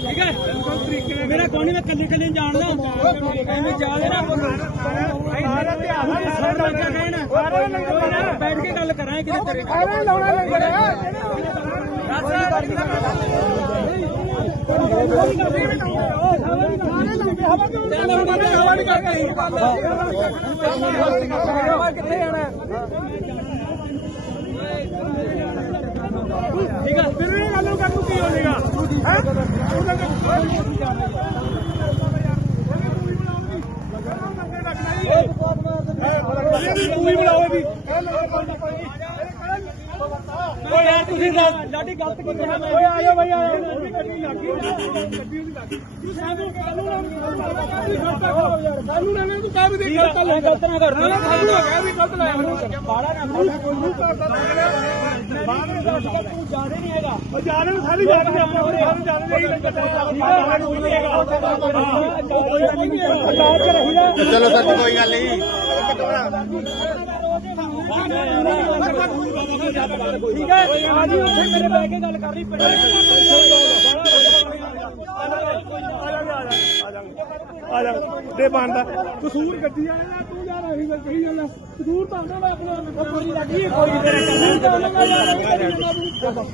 ਠੀਕ ਹੈ ਮੇਰਾ ਕੋਣੀ ਮੈਂ ਕੱਲੀ ਕੱਲੀ ਜਾਣਦਾ ਐਵੇਂ ਜਾ ਦੇ ਨਾ ਸਾਰਾ ਧਿਆਨ ਸਾਰਾ ਲੱਗਾ ਕਹਿਣਾ ਸਾਰਾ ਲੰਗਰ ਬੈਠ ਕੇ ਗੱਲ ਕਰਾਂ ਕਿਤੇ ਤੇਰੇ ਸਾਰਾ ਲਾਉਣਾ ਲੰਗਰ ਕਿੱਥੇ ਜਾਣਾ ਠੀਕ ਆ ਫਿਰ ਇਹ ਗੱਲ ਨੂੰ ਕਰ ਤੂੰ ਕੀ ਹੋ ਜਾਏਗਾ ਹੈ ਤੂੰ ਵੀ ਬਣਾਓ ਵੀ ਓਏ ਯਾਰ ਤੁਸੀਂ ਲਾਡੀ ਗਲਤ ਕੀ ਕਿਹਾ ਓਏ ਆ ਜਾ ਬਈ ਆ ਜਾ ਗੱਡੀ ਲੱਗੀ ਗੱਡੀ ਉਹਦੀ ਲੱਗੀ ਤੂੰ ਸਾਨੂੰ ਕਾਨੂੰ ਸਾਨੂੰ ਨਾ ਤੂੰ ਕਹਿ ਵੀ ਦੇ ਗਲਤ ਲੈ ਗਲਤ ਨਾ ਕਰ ਨਾ ਕਹਿ ਵੀ ਗਲਤ ਲੈ ਬਾੜਾ ਨਾ ਕੋਈ ਬਾਹਰ ਤੂੰ ਜਾਣੇ ਨਹੀਂ ਹੈਗਾ ਉਹ ਜਾਣੇ ਨੂੰ ਸਾਰੀ ਜਾਣ ਦੇ ਆਪਾਂ ਉਹਦੇ ਸਾਰੇ ਜਾਣੇ ਨਹੀਂ ਲੱਗਦਾ ਕੋਈ ਨਹੀਂ ਹੈਗਾ ਲਾਜ ਰਹੀਦਾ ਚਲੋ ਸਰ ਕੋਈ ਗੱਲ ਨਹੀਂ ਠੀਕ ਹੈ ਆ ਉੱਥੇ ਮੇਰੇ ਬਹਿ ਕੇ ਗੱਲ ਕਰ ਲਈ ਪਿੰਡ ਆ ਜਾ। ਦੇ ਬਣਦਾ ਕਸੂਰ ਗੱਡੀ ਵਾਲੇ ਦਾ ਤੂੰ ਯਾਰ ਇਹੀ ਗੱਲ ਕਹੀ ਜਾਂਦਾ ਕਸੂਰ ਤਾਂ ਉਹਨਾਂ ਦਾ ਆਪਣਾ ਕੋਈ ਲੱਗੀ ਕੋਈ ਤੇਰੇ ਕਸੂਰ ਤਾਂ ਉਹਨਾਂ ਦਾ ਯਾਰ ਗਲਤ ਮਾਨਾ ਚੱਲ ਚੱਲ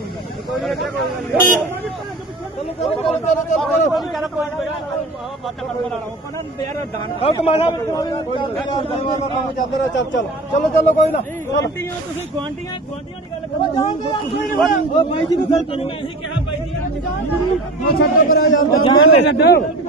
ਚਲੋ ਚਲੋ ਕੋਈ ਨਾ ਗਵਾਂਟੀਆਂ ਤੁਸੀਂ ਗਵਾਂਟੀਆਂ ਗਵਾਂਟੀਆਂ ਦੀ ਗੱਲ ਕਰੋ ਬਾਈ ਜੀ ਨੂੰ ਗੱਲ ਕਰੋ ਮੈਂ ਇਹੀ ਕਿਹਾ ਬਾਈ ਜੀ ਛੱਡੋ ਕਰਾ ਯਾਰ ਜਾਣ ਦੇ ਛੱਡੋ